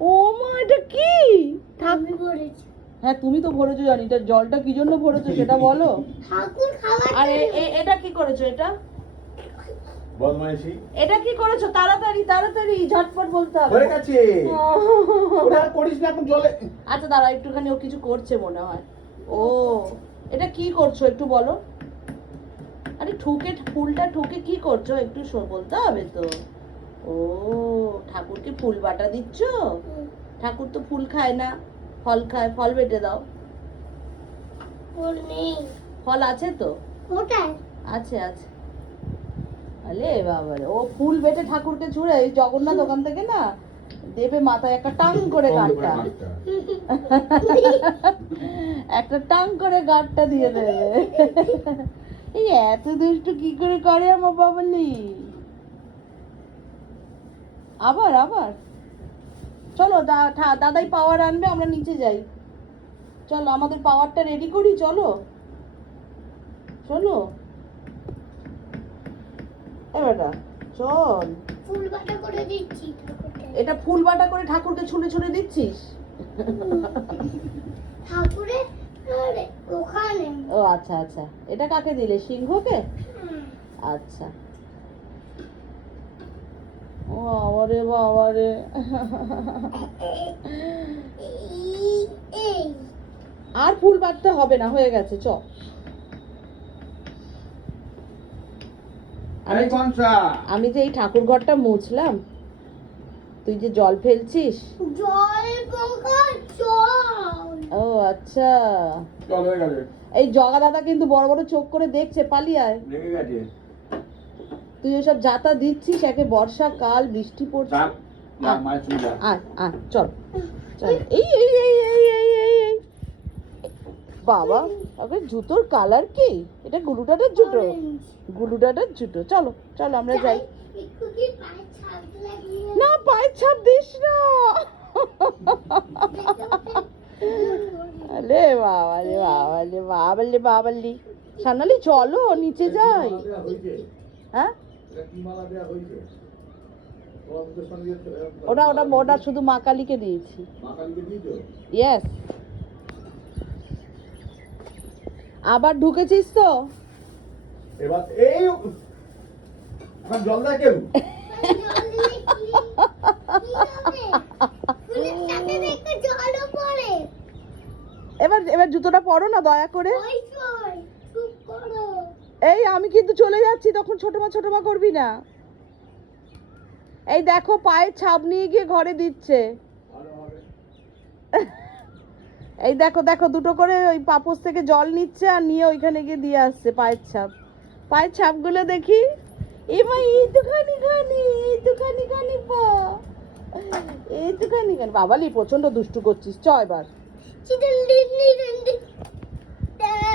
ও মা, এটা কি? আমি ভরেছি। হ্যাঁ তুমি তো ভরেছো জানি, এটা জলটা কি জন্য ভরেছো সেটা বলো। ঠাকুর খাওয়ার আর জন্য। এটা কি করেছো? এটা বদমাইশি এটা কি করেছো? তাড়াতাড়ি তাড়াতাড়ি ঝটপট বলতে হবে। হয়ে গেছে। ওটা আর করিস না এখন জলে। আচ্ছা দাঁড়া, একটুখানি ও কিছু করছে মনে হয়। ও এটা কি করছো একটু বলো। আরে ঠুকে, ফুলটা ঠুকে কি করছো একটু বলতে হবে তো। ও ঠাকুরকে ফুল বাটা দিচ্ছ? ঠাকুর তো ফুল খায় না, ফল খায়। ফল বেটে দাও। ফুল নেই। ফল আছে তো? কোথায়? আছে আছে। আরে বাবারে, ও ফুল বেটে ঠাকুরকে ছুঁড়ে এই জগন্নাথ ওখান থেকে না দেবে মাথায় একটা টাং করে গাঁটটা, একটা টাং করে গাঁটটা দিয়ে দেবে। এই এত দুষ্টু কি করে করে আমার বাবলি। আবার আবার চলো, দাদাই পাওয়ার আনবে, আমরা নিচে যাই। চলো আমাদের পাওয়ারটা রেডি করি, চলো চলো এবারটা চল। ফুল বাটা করে দিচ্ছি ঠাকুরকে। এটা ফুল বাটা করে ঠাকুরকে ছুঁড়ে ছুঁড়ে দিচ্ছিস? ঠাকুরের আরে, ওখানে। ও আচ্ছা আচ্ছা, এটা কাকে দিলে? সিংহকে? আচ্ছা। ও বাবারে বাবারে। এই আর ফুল বাটতে হবে না, হয়ে গেছে চ। আমি যে এই ঠাকুর ঘরটা মুছলাম, তুই যে জল ফেলছিস। জল গঙ্গা জল। ও আচ্ছা, জল হয়ে গেছে। এই জগা দাদা কিন্তু বড় বড় চোখ করে দেখছে, পালিয়ে আয়। লেগে গেছে। তুই ওসব যাতা দিচ্ছিস, একে বর্ষাকাল, বৃষ্টি পড়ছে। না মাছ চুলা। আয় আয় চল চল। এই এই এই এই এই এই এই বাবা, আবার জুতোর কালার কি? এটা গুলুটাটার জুতো, গুলুটাটার জুতো। চলো চলো আমরা যাই। একটু কি পায়ে ছাপ লাগিয়ে না পায়ের ছাপ দিস না। আরে বাবা রে বাবা রে বাবা রে বাবা রে। সানালি চলো নিচে যাই। হ্যাঁ ওটা ওটা ওটা শুধু মা কালীকে দিয়েছি। ইয়েস। আবার ঢুকেছিস তো? এবার এই এখন জল দেয় কেউ? জল দিলে কি হবে? ফুলের সাথে দেখো জলও পড়ে। এবার এবার জুতোটা পরো না দয়া করে। ওই কই চুপ করো। এই আমি কিন্তু চলে যাচ্ছি, তখন ছোট মা করবি না। এই দেখো পায়ের ছাপ নিয়ে গিয়ে ঘরে দিচ্ছে। এই দেখো দেখো দুটো করে ওই পাপোশ থেকে জল নিচ্ছে আর নিয়ে ওইখানে গিয়ে দিয়ে আসছে পায়ের ছাপ। পায়ের ছাপগুলো দেখি। এমা এইটুখানি খানি, এইটুখানি খানি পা, এইটুখানি খানি। বাবালি প্রচন্ড দুষ্টু করছিস, চ এবার। চিকেন ডিম